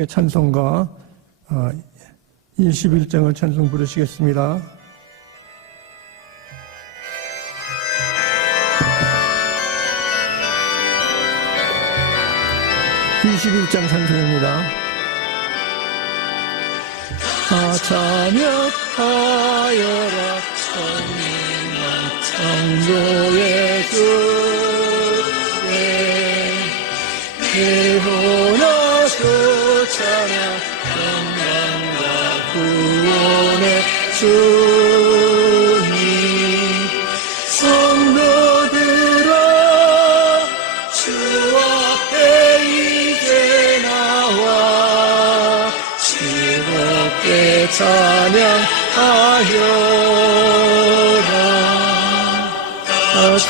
함께 찬송가 21장을 찬송 부르시겠습니다. 21장 찬송입니다. 찬양하여라 창조의 주에 태어나서 찬양 영광과 구원의 주님 성도들아 주 앞에 이제 나와 즐겁게 찬양하여라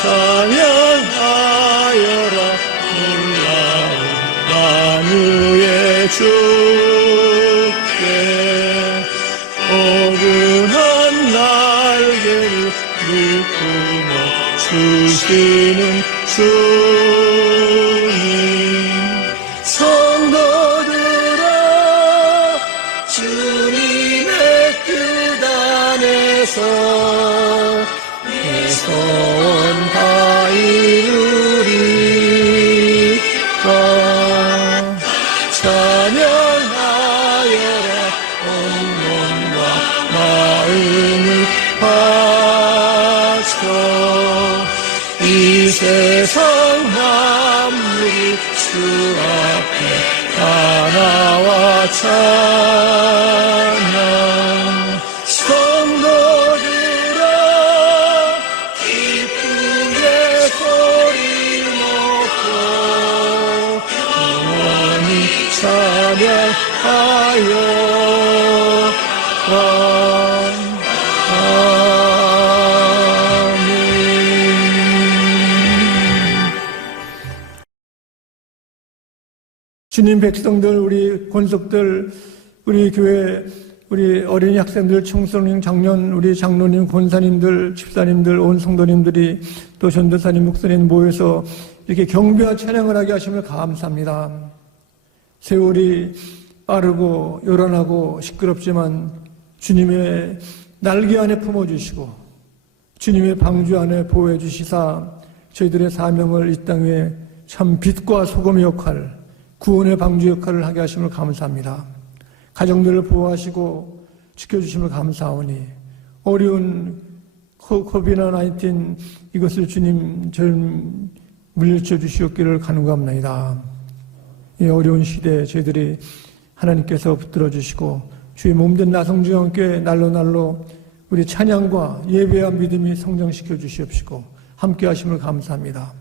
찬양하여라 놀라운 만유의 주께 어긋한 날개를 물품어 주시는 주님 성도들아 주님의 뜻 안에서 소원 다 이루리라 찬양하여라 온 몸과 마음을 바쳐 이 세상 만물이 주 앞에 다 나와 찬양 성도들아 기쁘게 소리 높여 영원히 찬양하여 아멘. 주님 백성들, 우리 권속들, 우리 교회, 우리 어린이 학생들, 청소년, 장년, 우리 장로님, 권사님들, 집사님들, 온 성도님들이 또 전도사님, 목사님 모여서 이렇게 경배와 찬양을 하게 하시면 감사합니다. 세월이 빠르고 요란하고 시끄럽지만 주님의 날개 안에 품어주시고 주님의 방주 안에 보호해 주시사 저희들의 사명을 이 땅에 참 빛과 소금의 역할, 구원의 방주 역할을 하게 하심을 감사합니다. 가정들을 보호하시고 지켜주심을 감사하오니 어려운 코비드-19 이것을 주님 저를 물리쳐 주시옵기를 간구합니다. 이 어려운 시대에 저희들이 하나님께서 붙들어 주시고 주의 몸된 나성주와 함께 날로 우리 찬양과 예배와 믿음이 성장시켜 주시옵시고 함께 하심을 감사합니다.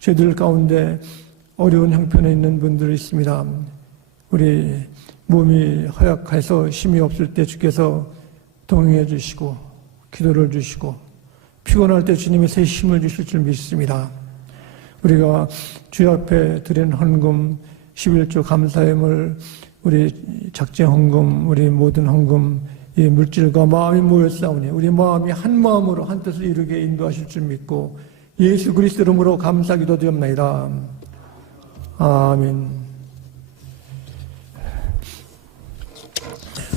저희들 가운데 어려운 형편에 있는 분들이 있습니다. 우리 몸이 허약해서 힘이 없을 때 주께서 동행해 주시고 기도를 주시고 피곤할 때 주님의 새 힘을 주실 줄 믿습니다. 우리가 주 앞에 드린 헌금 11조 감사함을 우리 작정 헌금, 우리 모든 헌금, 이 물질과 마음이 모였사오니 우리 마음이 한 마음으로 한 뜻을 이루게 인도하실 줄 믿고 예수 그리스도 이름으로 감사 기도드립니다. 아멘.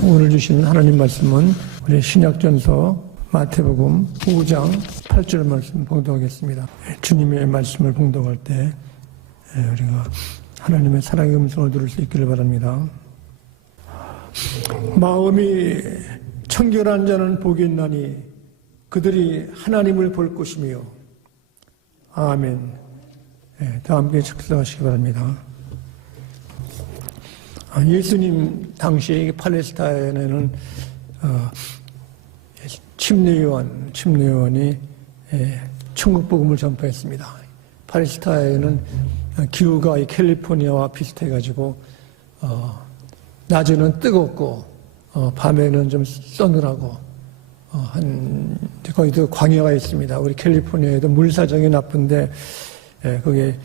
오늘 주신 하나님 말씀은 우리 신약전서 마태복음 5장 8절 말씀 봉독하겠습니다. 주님의 말씀을 봉독할 때 우리가 하나님의 사랑의 음성을 들을 수 있기를 바랍니다. 마음이 청결한 자는 복이 있나니 그들이 하나님을 볼 것이며 아멘. 다 함께 축사하시기 바랍니다. 예수님 당시에 팔레스타인에는 침례요한이 천국 복음을 전파했습니다. 팔레스타인은 기후가 캘리포니아와 비슷해가지고 낮에는 뜨겁고 밤에는 좀 서늘하고 거기도 광야가 있습니다. 우리 캘리포니아에도 물 사정이 나쁜데 거기에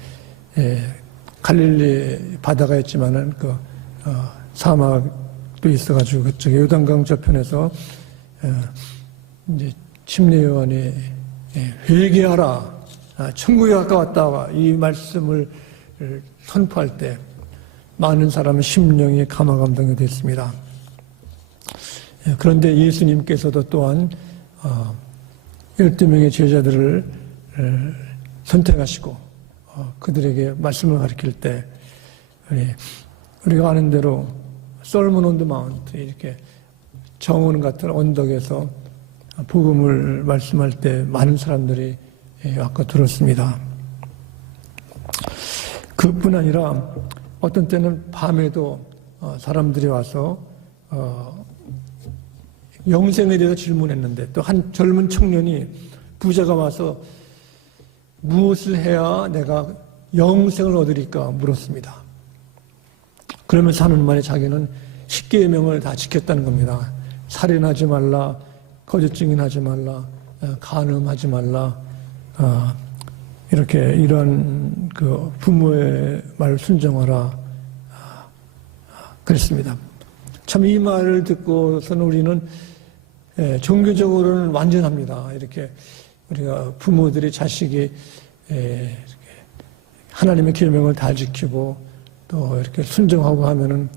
갈릴리 바다가 있지만은 사막도 있어가지고 그쪽에 요단강 저편에서 이제 침례요한이 회개하라, 천국에 가까웠다 이 말씀을 선포할 때 많은 사람의 심령이 감화감동이 됐습니다. 그런데 예수님께서도 또한 12명의 제자들을 선택하시고 그들에게 말씀을 가르칠 때 우리가 아는 대로 솔몬 온 더 마운트, 이렇게 정원 같은 언덕에서 복음을 말씀할 때 많은 사람들이 아까 들었습니다. 그뿐 아니라 어떤 때는 밤에도 사람들이 와서 영생에 대해서 질문했는데, 또 한 젊은 청년이 부자가 와서 무엇을 해야 내가 영생을 얻으리까 물었습니다. 그러면서 하는 말에 자기는 10계명을 다 지켰다는 겁니다. 살인하지 말라, 거짓 증인하지 말라, 간음하지 말라, 이렇게 이러한 그 부모의 말을 순종하라 그랬습니다. 참 이 말을 듣고서는 우리는 종교적으로는 완전합니다. 이렇게 우리가 부모들이 자식이 이렇게 하나님의 계명을 다 지키고 또 이렇게 순종하고 하면은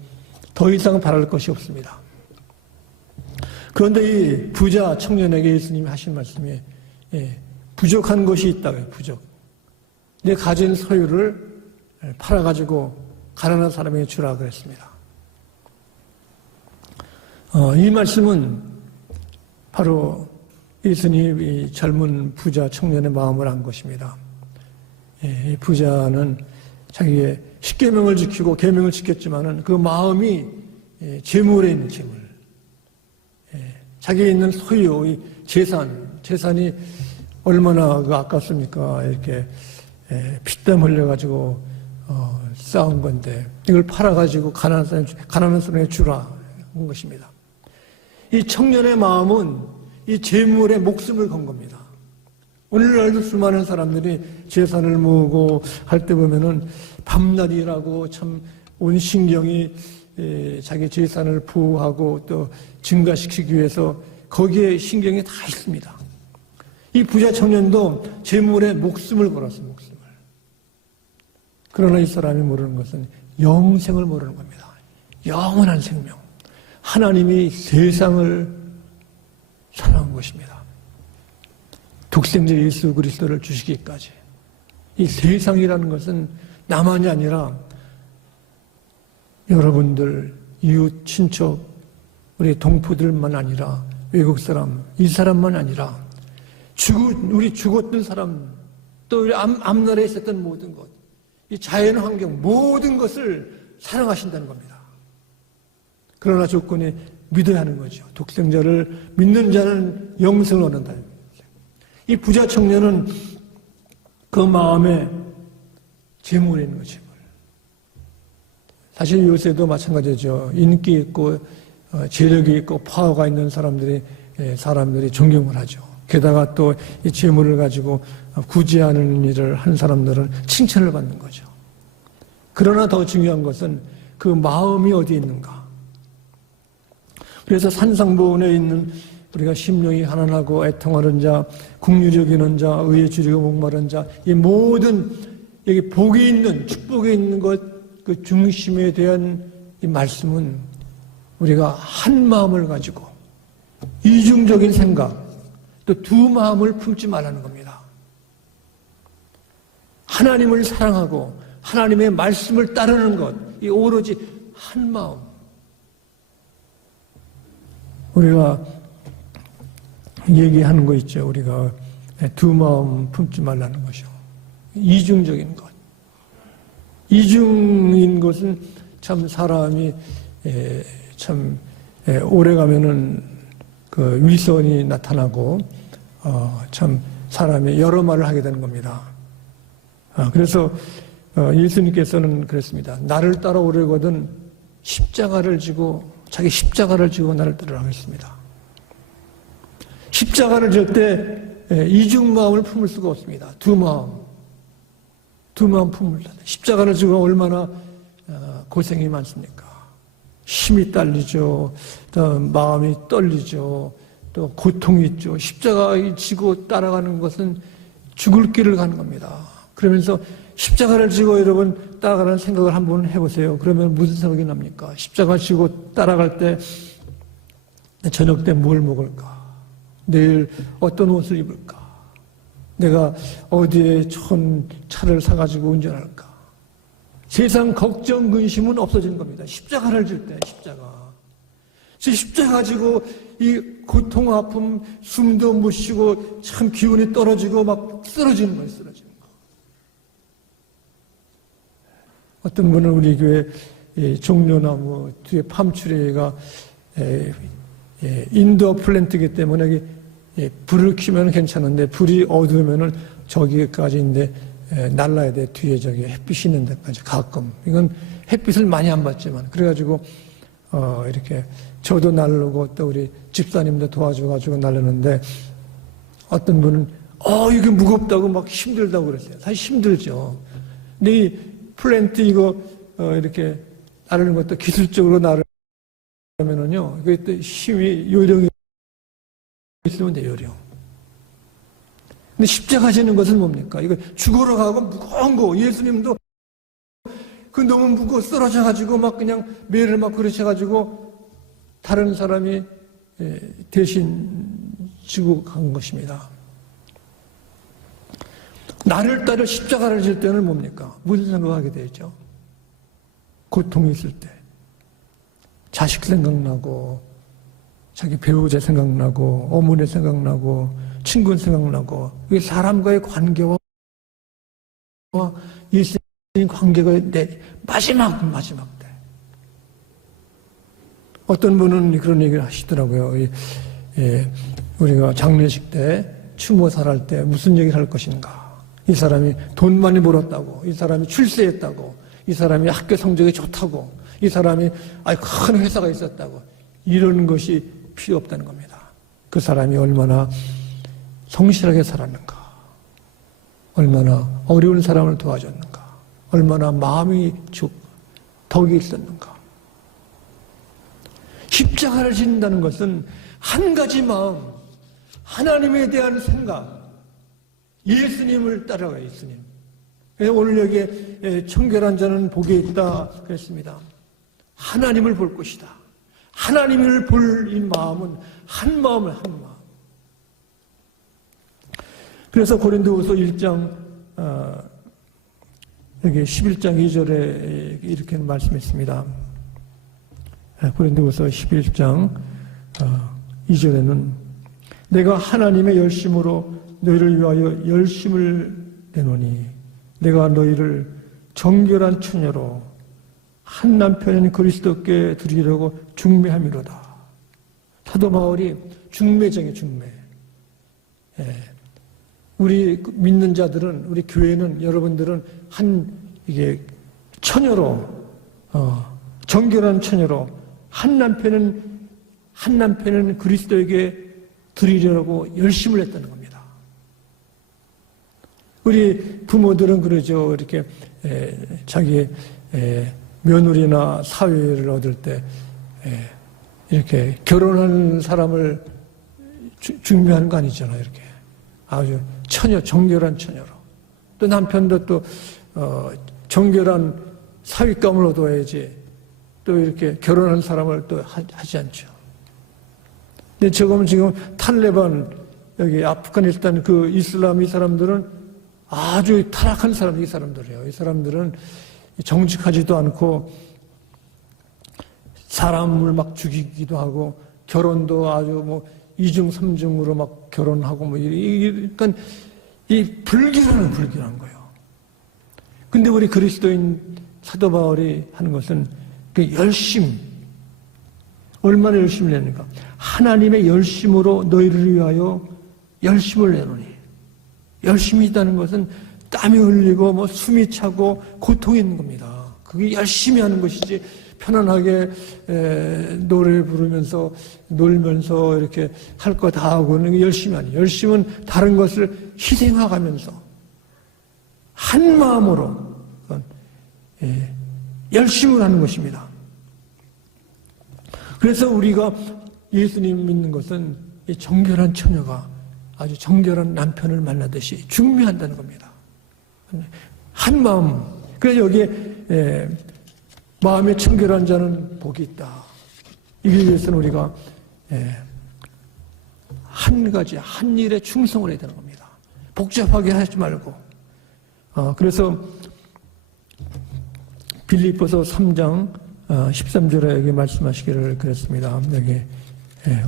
더 이상 바랄 것이 없습니다. 그런데 이 부자 청년에게 예수님이 하신 말씀이 부족한 것이 있다고요. 부족. 내 가진 소유를 팔아가지고 가난한 사람에게 주라 그랬습니다. 이 말씀은 바로 예수님이 젊은 부자 청년의 마음을 안 것입니다. 이 부자는 자기의 십계명을 지키고 계명을 지켰지만은 그 마음이 재물에 있는 재물, 자기에 있는 소유, 이 재산이 얼마나 아깝습니까? 이렇게 피땀 흘려가지고 쌓은 건데 이걸 팔아가지고 가난한 사람에게 주라 한 것입니다. 이 청년의 마음은 이 재물에 목숨을 건 겁니다. 오늘날도 수많은 사람들이 재산을 모으고 할 때 보면은 밤낮 일하고 참 온 신경이 자기 재산을 보호하고 또 증가시키기 위해서 거기에 신경이 다 있습니다. 이 부자 청년도 재물에 목숨을 걸었어요, 목숨을. 그러나 이 사람이 모르는 것은 영생을 모르는 겁니다. 영원한 생명. 하나님이 세상을 사랑한 것입니다. 독생자 예수 그리스도를 주시기까지. 이 세상이라는 것은 나만이 아니라 여러분들, 이웃, 친척, 우리 동포들만 아니라 외국 사람, 이 사람만 아니라 우리 죽었던 사람, 또 우리 앞날에 있었던 모든 것, 이 자연 환경, 모든 것을 사랑하신다는 겁니다. 그러나 조건이 믿어야 하는 거죠. 독생자를 믿는 자는 영생을 얻는다. 이 부자 청년은 그 마음에 재물이 있는 거죠. 사실 요새도 마찬가지죠. 인기 있고 재력이 있고 파워가 있는 사람들이 존경을 하죠. 게다가 또 이 재물을 가지고 구제하는 일을 하는 사람들은 칭찬을 받는 거죠. 그러나 더 중요한 것은 그 마음이 어디에 있는가. 그래서 산상보훈에 있는 우리가 심령이 가난하고 애통하는 자, 긍휼히 여기는 자, 의에 주리고 목마른 자, 이 모든 여기 복이 있는, 축복이 있는 것, 그 중심에 대한 이 말씀은 우리가 한 마음을 가지고 이중적인 생각, 또 두 마음을 품지 말라는 겁니다. 하나님을 사랑하고 하나님의 말씀을 따르는 것, 이 오로지 한 마음. 우리가 얘기하는 거 있죠. 우리가 두 마음 품지 말라는 것이요. 이중적인 것. 이중인 것은 참 사람이 참 오래 가면은 그 위선이 나타나고 참 사람이 여러 말을 하게 되는 겁니다. 그래서 예수님께서는 그랬습니다. 나를 따라오려거든 십자가를 지고 자기 십자가를 지고 나를 따르라고 했습니다. 십자가를 질 때 이중 마음을 품을 수가 없습니다. 두 마음 품을 때 십자가를 지고 얼마나 고생이 많습니까? 힘이 딸리죠. 또 마음이 떨리죠. 또 고통이 있죠. 십자가 지고 따라가는 것은 죽을 길을 가는 겁니다. 그러면서 십자가를 지고 여러분 따라가는 생각을 한번 해보세요. 그러면 무슨 생각이 납니까? 십자가 지고 따라갈 때 저녁 때 뭘 먹을까? 내일 어떤 옷을 입을까? 내가 어디에 좋은 차를 사가지고 운전할까? 세상 걱정, 근심은 없어지는 겁니다. 십자가를 질 때, 십자가. 십자가 지고 이 고통, 아픔, 숨도 못 쉬고 참 기운이 떨어지고 막 쓰러지는 거예요, 쓰러지는 거. 어떤 분은 우리 교회 종려나무 뒤에 팜추리가 인도어 플랜트이기 때문에 불을 켜면 괜찮은데 불이 어두우면은 저기까지인데 날라야 돼. 뒤에 저기 햇빛이 있는 데까지 가끔. 이건 햇빛을 많이 안 받지만 그래가지고 이렇게 저도 날르고 또 우리 집사님도 도와줘가지고 날르는데 어떤 분은 이게 무겁다고 막 힘들다고 그랬어요. 사실 힘들죠. 근데 이 플랜트 이거 이렇게 나르는 것도 기술적으로 나르면은요 이게 또 힘이 요령이 있으면 돼, 요령. 근데 십자가 지는 것은 뭡니까? 이거 죽으러 가고 무거운 거. 예수님도 그 너무 무거워 쓰러져가지고 막 그냥 매를 막 그러셔가지고 다른 사람이 대신 지고 간 것입니다. 나를 따라 십자가를 질 때는 뭡니까? 무슨 생각하게 되죠? 고통이 있을 때. 자식 생각나고, 자기 배우자 생각나고, 어머니 생각나고, 친구 생각나고, 이게 사람과의 관계와 예수님 관계가 내 마지막 때. 어떤 분은 그런 얘기를 하시더라고요. 우리가 장례식 때, 추모사할 때 무슨 얘기를 할 것인가. 이 사람이 돈 많이 벌었다고, 이 사람이 출세했다고, 이 사람이 학교 성적이 좋다고, 이 사람이 큰 회사가 있었다고. 이런 것이 필요 없다는 겁니다. 그 사람이 얼마나 성실하게 살았는가, 얼마나 어려운 사람을 도와줬는가, 얼마나 마음이 덕이 있었는가. 십자가를 짓는다는 것은 한 가지 마음, 하나님에 대한 생각, 예수님을 따라가요, 예수님. 오늘 여기에 청결한 자는 복에 있다 그랬습니다. 하나님을 볼 것이다. 하나님을 볼 이 마음은 한 마음. 그래서 고린도후서 1장 여기 11장 2절에 이렇게 말씀했습니다. 고린도후서 11장 2절에는 내가 하나님의 열심으로 너희를 위하여 열심을 내노니 내가 너희를 정결한 처녀로 한 남편인 그리스도께 드리려고 중매함이로다. 사도 바울이 중매쟁이 중매. 우리 믿는 자들은, 우리 교회는, 여러분들은 이게 처녀로, 정결한 처녀로 한 남편은 그리스도에게 드리려고 열심을 했다는 겁니다. 우리 부모들은 그러죠. 이렇게 자기 며느리나 사위를 얻을 때 이렇게 결혼한 사람을 중매하는 거 아니잖아요. 이렇게 아주 정결한 처녀로. 또 남편도 또 정결한 사위감을 얻어야지 또 이렇게 결혼한 사람을 또 하지 않죠. 근데 지금 탈레반, 여기 아프가니스탄 그 이슬람 이 사람들은 아주 타락한 사람, 이 사람들이에요. 이 사람들은 정직하지도 않고 사람을 막 죽이기도 하고 결혼도 아주 이중 삼중으로 막 결혼하고 그러니까 이 불길한 거예요. 근데 우리 그리스도인 사도 바울이 하는 것은 그 열심, 얼마나 열심을 내는가. 하나님의 열심으로 너희를 위하여 열심을 내노니. 열심히 있다는 것은 땀이 흘리고 숨이 차고 고통이 있는 겁니다. 그게 열심히 하는 것이지 편안하게 노래 부르면서 놀면서 이렇게 할 거 다 하고는 열심이 아니에요. 열심은 다른 것을 희생하면서 한 마음으로 열심을 하는 것입니다. 그래서 우리가 예수님 믿는 것은 이 정결한 처녀가 아주 정결한 남편을 만나듯이 중매한다는 겁니다. 한 마음. 그래서 여기에 마음에 청결한 자는 복이 있다. 이기 위해서는 우리가 한 가지, 한 일에 충성을 해야 되는 겁니다. 복잡하게 하지 말고. 그래서 빌립보서 3장 13절에 여기 말씀하시기를 그랬습니다. 여기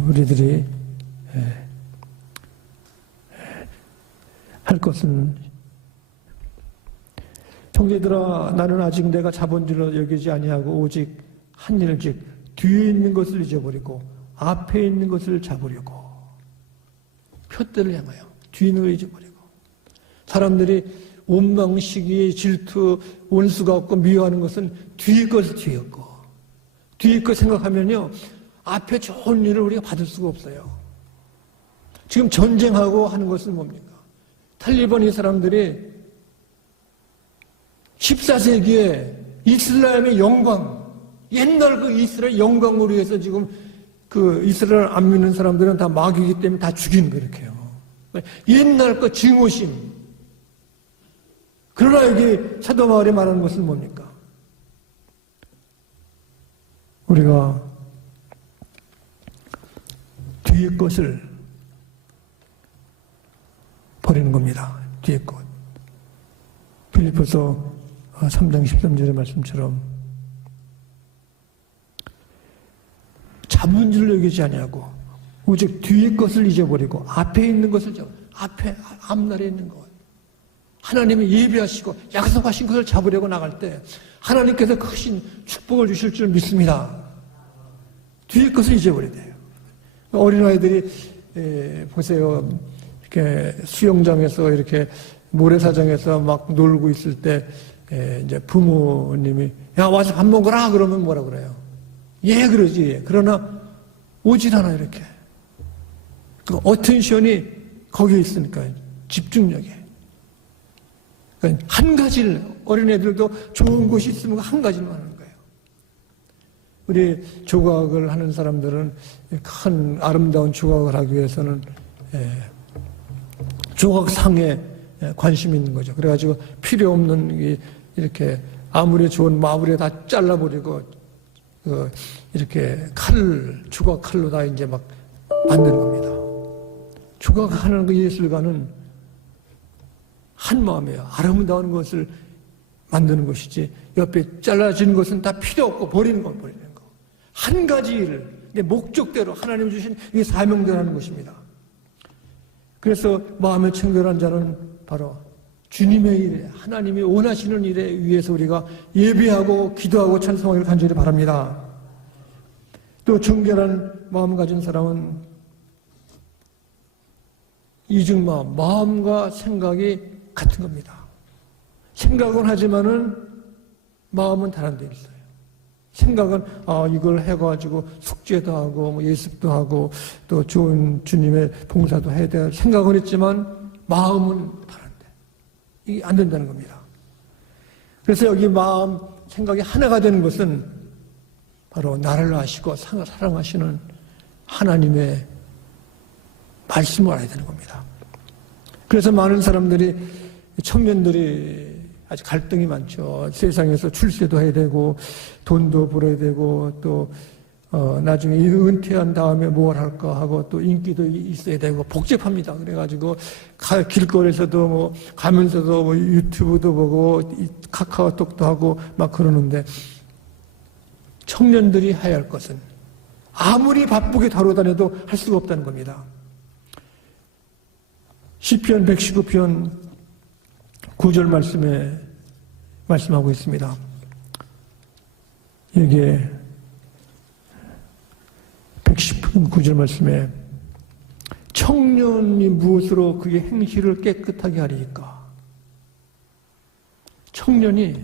우리들이 할 것은 형제들아 나는 아직 내가 자본줄로 여기지 아니하고 오직 한 일을 즉 뒤에 있는 것을 잊어버리고 앞에 있는 것을 잡으려고 표대를 향하여 뒤에 있는 걸 잊어버리고 사람들이 원망, 시기, 질투, 원수가 없고 미워하는 것은 뒤에 것을 뒤에 없고 뒤에 것 생각하면요 앞에 좋은 일을 우리가 받을 수가 없어요. 지금 전쟁하고 하는 것은 뭡니까? 탈리반 이 사람들이 14세기에 이슬람의 영광, 옛날 그 이스라엘 영광으로 해서 지금 그 이스라엘 안 믿는 사람들은 다 마귀이기 때문에 다 죽이는 거 이렇게 해요. 옛날 그 증오심. 그러나 여기 사도 바울이 말하는 것은 뭡니까? 우리가 뒤의 것을 버리는 겁니다. 뒤의 것. 빌립보서 3장 13절의 말씀처럼 잡은 줄을 여기지 아니하고 오직 뒤의 것을 잊어버리고 앞에 있는 것을 앞에 앞날에 있는 것 하나님이 예비하시고 약속하신 것을 잡으려고 나갈 때 하나님께서 크신 축복을 주실 줄 믿습니다. 뒤의 것을 잊어버려야 돼요. 어린아이들이 보세요. 이렇게 수영장에서 이렇게 모래사장에서 막 놀고 있을 때 이제 부모님이 야 와서 밥 먹어라 그러면 뭐라 그래요? 예 그러지. 그러나 오질 않아 이렇게. 그 어텐션이 거기에 있으니까 집중력에. 그러니까 한 가지를 어린애들도 좋은 곳이 있으면 한 가지만 하는 거예요. 우리 조각을 하는 사람들은 큰 아름다운 조각을 하기 위해서는 조각상에 관심이 있는 거죠. 그래가지고 필요 없는 이렇게 아무리 좋은 마블에 다 잘라버리고 이렇게 조각 칼로 다 이제 막 만드는 겁니다. 조각하는 그 예술가는 한 마음이에요. 아름다운 것을 만드는 것이지 옆에 잘라지는 것은 다 필요 없고 버리는 거. 한 가지 일을 내 목적대로 하나님 주신 이 사명대로 하는 것입니다. 그래서 마음에 청결한 자는 바로 주님의 일에 하나님이 원하시는 일에 위해서 우리가 예배하고 기도하고 찬송하기를 간절히 바랍니다. 또 정결한 마음 가진 사람은 이중마음, 마음과 생각이 같은 겁니다. 생각은 하지만은 마음은 다른 데 있어요. 생각은 이걸 해가지고 숙제도 하고 뭐 예습도 하고 또 좋은 주님의 봉사도 해야 돼. 생각은 있지만 마음은 다른데 이게 안 된다는 겁니다. 그래서 여기 마음 생각이 하나가 되는 것은 바로 나를 아시고 사랑하시는 하나님의 말씀을 알아야 되는 겁니다. 그래서 많은 사람들이 청년들이 아주 갈등이 많죠. 세상에서 출세도 해야 되고 돈도 벌어야 되고 또 나중에 은퇴한 다음에 뭘 할까 하고 또 인기도 있어야 되고 복잡합니다. 그래가지고 길거리에서도 뭐 가면서도 뭐 유튜브도 보고 카카오톡도 하고 막 그러는데 청년들이 해야 할 것은 아무리 바쁘게 다루다녀도 할 수가 없다는 겁니다. 시편 119편 9절 말씀에 말씀하고 있습니다. 여기에 110편 9절 말씀에 청년이 무엇으로 그의 행실을 깨끗하게 하리까? 청년이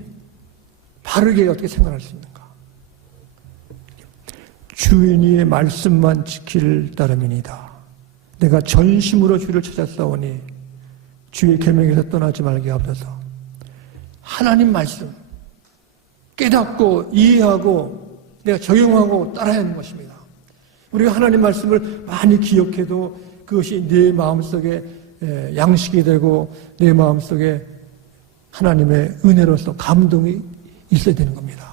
바르게 어떻게 생각할 수 있는가? 주인의 말씀만 지킬 따름이니이다. 내가 전심으로 주를 찾았사오니 주의 계명에서 떠나지 말게 하옵소서. 하나님 말씀 깨닫고 이해하고 내가 적용하고 따라야 하는 것입니다. 우리가 하나님 말씀을 많이 기억해도 그것이 내 마음속에 양식이 되고 내 마음속에 하나님의 은혜로서 감동이 있어야 되는 겁니다.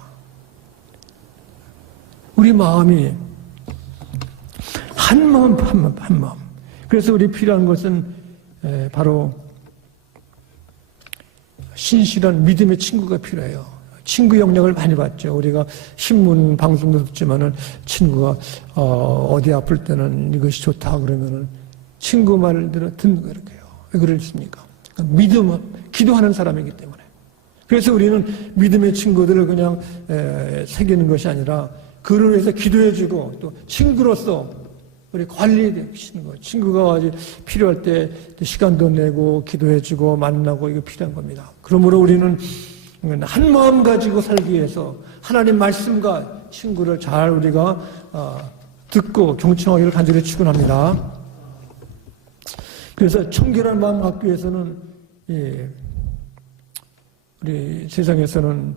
우리 마음이 한 마음. 그래서 우리 필요한 것은 바로 신실한 믿음의 친구가 필요해요. 친구 영향을 많이 받죠. 우리가 신문, 방송도 듣지만은 친구가 어디 아플 때는 이것이 좋다 그러면은 친구 말을 듣는 거 이렇게 해요. 왜 그러십니까? 믿음, 기도하는 사람이기 때문에. 그래서 우리는 믿음의 친구들을 그냥 새기는 것이 아니라 그를 위해서 기도해주고 또 친구로서 우리 관리해주시는 거예요. 친구가 아주 필요할 때 시간도 내고 기도해주고 만나고 이거 필요한 겁니다. 그러므로 우리는 한 마음 가지고 살기 위해서 하나님 말씀과 친구를 잘 우리가 듣고 경청하기를 간절히 축원합니다. 그래서 청결한 마음 갖기 위해서는 우리 세상에서는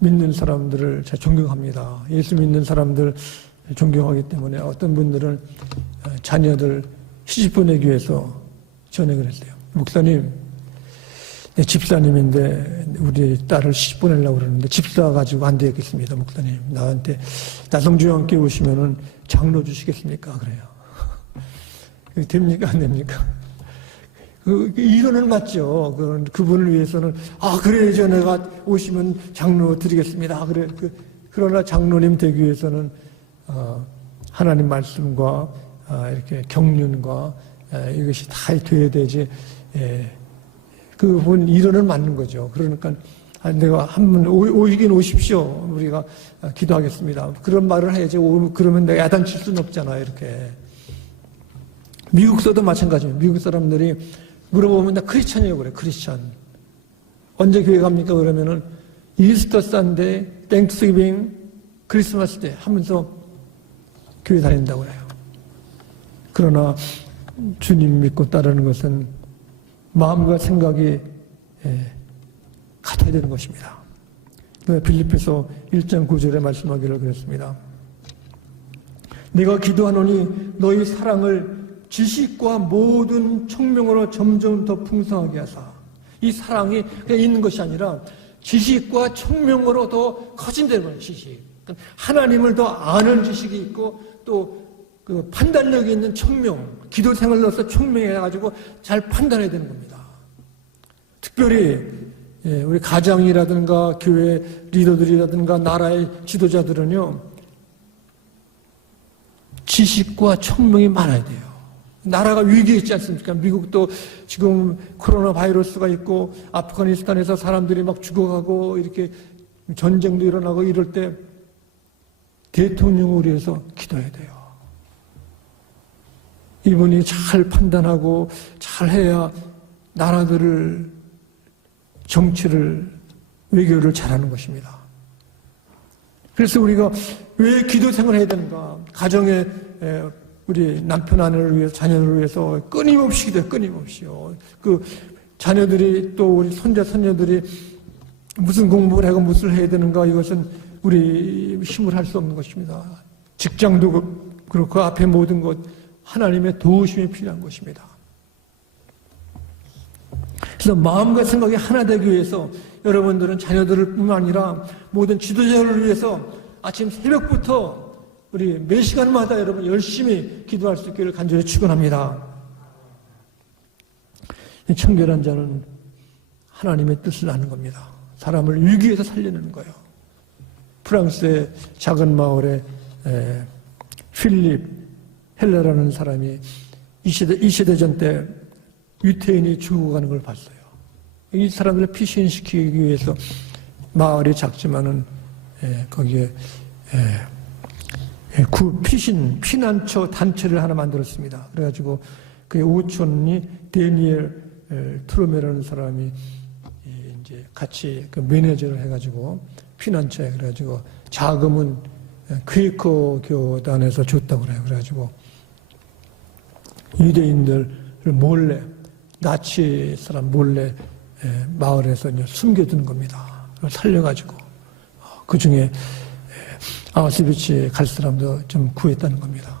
믿는 사람들을 잘 존경합니다. 예수 믿는 사람들 존경하기 때문에 어떤 분들은 자녀들 시집 보내기 위해서 전행을 했어요. 목사님, 집사님인데 우리 딸을 시집 보내려고 그러는데 집사 가지고 안 되겠습니다. 목사님, 나한테 나성주형께 오시면은 장로 주시겠습니까? 그래요. 됩니까? 안 됩니까? 이론은 맞죠. 그분을 위해서는 그래야죠. 내가 오시면 장로 드리겠습니다. 그래. 그러나 장로님 되기 위해서는 하나님 말씀과 이렇게 경륜과 이것이 다 돼야 되지. 그분 이론은 맞는 거죠. 그러니까 내가 한번 오시긴 오십시오. 우리가 기도하겠습니다. 그런 말을 해야지. 그러면 내가 야단칠 수는 없잖아요. 이렇게. 미국서도 마찬가지입니다. 미국 사람들이 물어보면 나 크리스찬이라고 그래. 크리스찬. 언제 교회 갑니까? 그러면은 이스터 산데이, 땡스기빙, 크리스마스 때 하면서 교회 다닌다고 그래요. 그러나 주님 믿고 따르는 것은 마음과 생각이 같아야 되는 것입니다. 빌립보서 1장 9절에 말씀하기를 그랬습니다. 내가 기도하노니 너희 사랑을 지식과 모든 총명으로 점점 더 풍성하게 하사. 이 사랑이 그냥 있는 것이 아니라 지식과 총명으로 더 커진다는 거예요. 지식. 하나님을 더 아는 지식이 있고 또 그 판단력이 있는 총명, 기도 생활로서 총명해가지고 잘 판단해야 되는 겁니다. 특별히 우리 가정이라든가 교회 리더들이라든가 나라의 지도자들은요, 지식과 총명이 많아야 돼요. 나라가 위기에 있지 않습니까? 미국도 지금 코로나 바이러스가 있고 아프가니스탄에서 사람들이 막 죽어가고 이렇게 전쟁도 일어나고 이럴 때 대통령을 위해서 기도해야 돼요. 이분이 잘 판단하고 잘 해야 나라들을 정치를 외교를 잘하는 것입니다. 그래서 우리가 왜 기도 생활을 해야 되는가? 가정에 우리 남편 아내를 위해서 자녀들을 위해서 끊임없이 기도해요. 끊임없이요. 그 자녀들이 또 우리 손자 손녀들이 무슨 공부를 하고 무엇을 해야 되는가? 이것은 우리 힘을 할 수 없는 것입니다. 직장도 그렇고 앞에 모든 것 하나님의 도우심이 필요한 것입니다. 그래서 마음과 생각이 하나 되기 위해서 여러분들은 자녀들을 뿐만 아니라 모든 지도자를 위해서 아침 새벽부터 우리 몇 시간마다 여러분 열심히 기도할 수 있기를 간절히 축원합니다. 청결한 자는 하나님의 뜻을 아는 겁니다. 사람을 위기에서 살려내는 거예요. 프랑스의 작은 마을에 필립 헬레라는 사람이 2세대전 때 유태인이 죽어가는 걸 봤어요. 이 사람들을 피신시키기 위해서 마을이 작지만은 거기에 피난처 단체를 하나 만들었습니다. 그래가지고 그의 오촌이 데니엘 트로메라는 사람이 이제 같이 그 매니저를 해가지고 피난처에 그래가지고 자금은 퀘이커 교단에서 줬다고 그래요. 그래가지고 유대인들을 몰래 나치 사람 몰래 마을에서 이제 숨겨두는 겁니다. 살려가지고 그 중에 아우슈비츠에 갈 사람도 좀 구했다는 겁니다.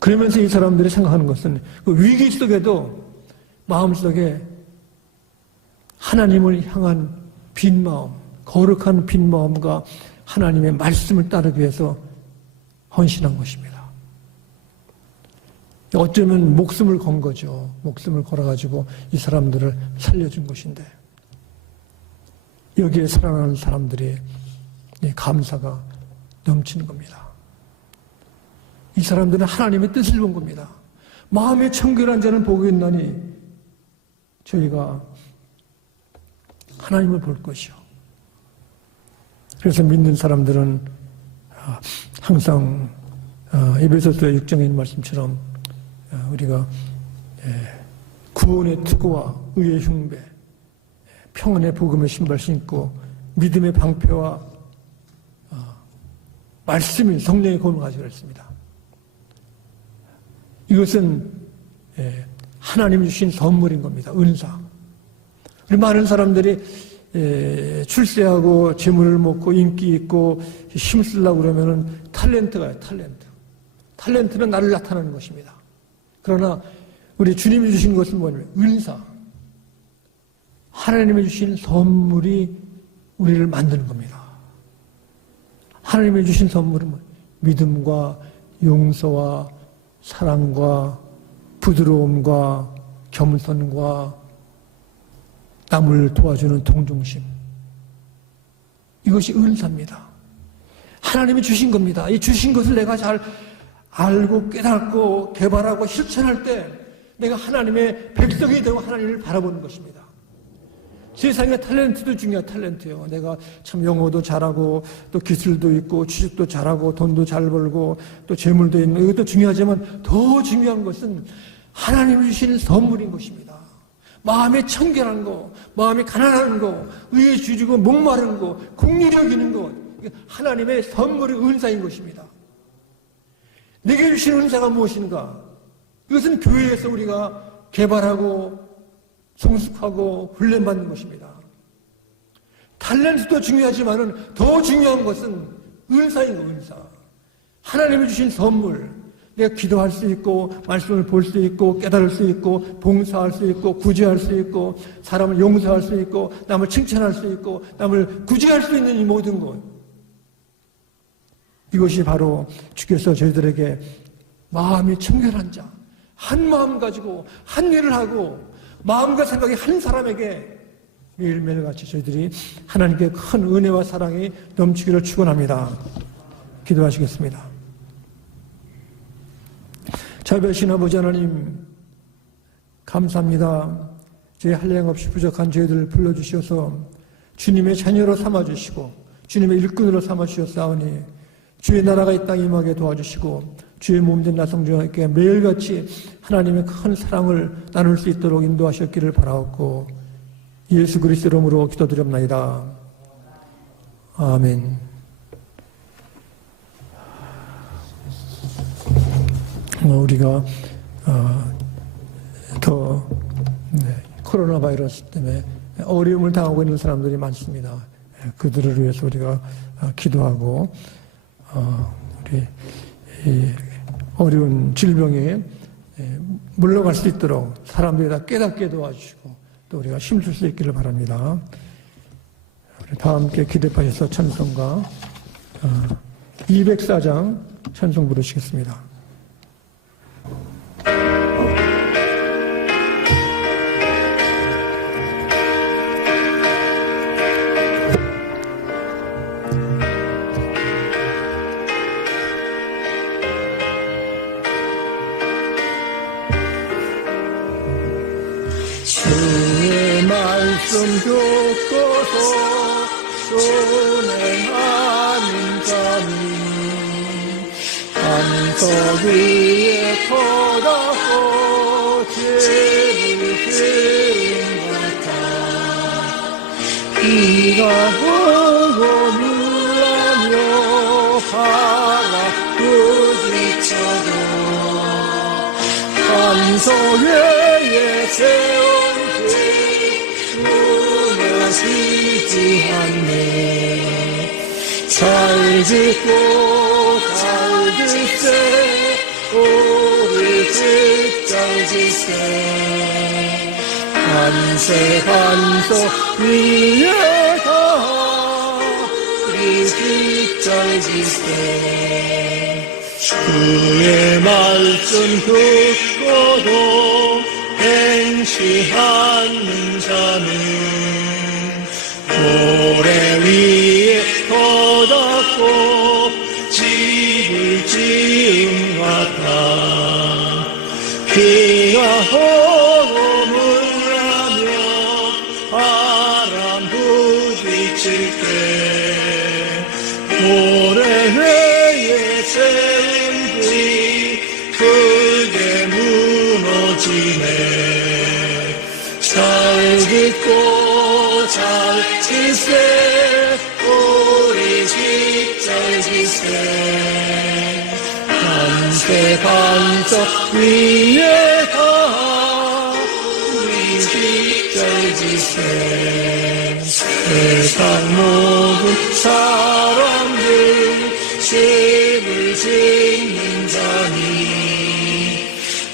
그러면서 이 사람들이 생각하는 것은 그 위기 속에도 마음속에 하나님을 향한 빈 마음, 거룩한 빈 마음과 하나님의 말씀을 따르기 위해서 헌신한 것입니다. 어쩌면 목숨을 건 거죠. 목숨을 걸어가지고 이 사람들을 살려준 것인데, 여기에 살아나는 사람들이 감사가 넘치는 겁니다. 이 사람들은 하나님의 뜻을 본 겁니다. 마음에 청결한 자는 복이 있나니 저희가 하나님을 볼 것이요. 그래서 믿는 사람들은 항상 에베소서 6장에 있는 말씀처럼 우리가 구원의 투구와 의의 흉배, 평안의 복음의 신발 신고 믿음의 방패와 말씀인 성령의 검을 가지고 있습니다. 이것은 하나님이 주신 선물인 겁니다. 은사. 우리 많은 사람들이 출세하고 재물을 먹고 인기 있고 힘쓰려고 그러면은 탤런트가요, 탤런트. 탤런트는 나를 나타내는 것입니다. 그러나 우리 주님이 주신 것은 뭐냐면 은사. 하나님이 주신 선물이 우리를 만드는 겁니다. 하나님이 주신 선물은 믿음과 용서와 사랑과 부드러움과 겸손과 남을 도와주는 동정심. 이것이 은사입니다. 하나님이 주신 겁니다. 이 주신 것을 내가 잘 알고 깨닫고 개발하고 실천할 때 내가 하나님의 백성이 되고 하나님을 바라보는 것입니다. 세상에 탤런트도 중요한 탤런트예요. 내가 참 영어도 잘하고 또 기술도 있고 취직도 잘하고 돈도 잘 벌고 또 재물도 있는 이것도 중요하지만 더 중요한 것은 하나님이 주신 선물인 것입니다. 마음에 청결한 거, 마음이 가난한 거, 의에 주지고 목마른 거, 국리력 있는 것, 하나님의 선물의 은사인 것입니다. 내게 주신 은사가 무엇인가? 이것은 교회에서 우리가 개발하고 성숙하고 훈련받는 것입니다. 탤런트도 중요하지만은 더 중요한 것은 은사인 거, 은사. 하나님이 주신 선물. 내가 기도할 수 있고 말씀을 볼 수 있고 깨달을 수 있고 봉사할 수 있고 구제할 수 있고 사람을 용서할 수 있고 남을 칭찬할 수 있고 남을 구제할 수 있는 이 모든 것. 이것이 바로 주께서 저희들에게 마음이 청결한 자, 한 마음 가지고 한 일을 하고 마음과 생각이 한 사람에게 매일매일같이 저희들이 하나님께 큰 은혜와 사랑이 넘치기를 축원합니다. 기도하시겠습니다. 자비하신 아버지 하나님, 감사합니다. 저희 한량없이 부족한 저희들을 불러주셔서 주님의 자녀로 삼아주시고 주님의 일꾼으로 삼아주셨사오니 주의 나라가 이 땅에 임하게 도와주시고 주의 몸된 나성중에게 매일같이 하나님의 큰 사랑을 나눌 수 있도록 인도하셨기를 바라옵고 예수 그리스도 이름으로 기도드립나이다. 아멘. 우리가 더 코로나 바이러스 때문에 어려움을 당하고 있는 사람들이 많습니다. 그들을 위해서 우리가 기도하고 우리 이 어려운 질병에 물러갈 수 있도록 사람들이 다 깨닫게 도와주시고 또 우리가 힘쓸 수 있기를 바랍니다. 우리 다 함께 기대하셔서 찬송가 204장 찬송 부르시겠습니다. 주의 말씀 듣고서 순행하는 자는 반석 위에 터다고 죄를 지은 같아 비가 오고 물하며 바라 부딪혀도 반석 위에 세운 무너지지 않네. 잘 짓고 잘 짓세 우리 집 잘 짓세. 만세 반석 위에 가 우리 직절지세 주의 말씀 듣고도 행치 않는 자는 모래 위에 터닫고 집을 지은 같아 비가 오고 물나며 바람 부딪힐 때 모래 위에 세운 뒤 크게 무너지네 잘 듣고 잘 지세 우리 직절지세 만세 반석 위에 가 우리 직절지세 세상 모든 사람들 집을 짓는 자니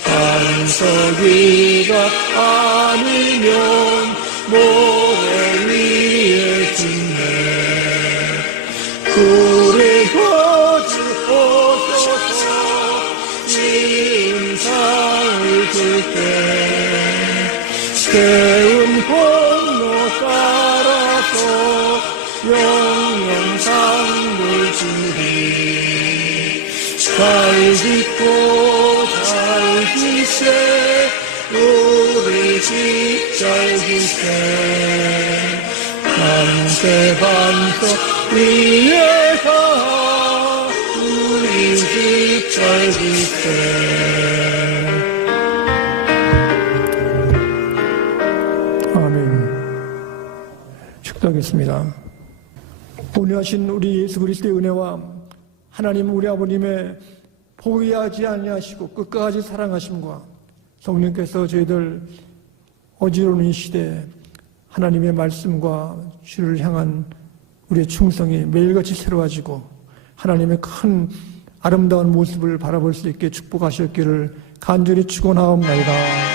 반석 위가 아니면 모래 위에 짓네 우리 거주오소서 진상을 줄때 세운 공로 따라서 영영상을 주리 잘 짓고 잘 지세 우리 직절지세 만세 반석 위에 가 우리 직절지세 아멘. 축도하겠습니다. 온유하신 우리 예수 그리스도의 은혜와 하나님 우리 아버님의 포기하지 아니하시고 끝까지 사랑하심과 성령께서 저희들 어지러운 시대에 하나님의 말씀과 주를 향한 우리의 충성이 매일같이 새로워지고 하나님의 큰 아름다운 모습을 바라볼 수 있게 축복하셨기를 간절히 축원하옵나이다.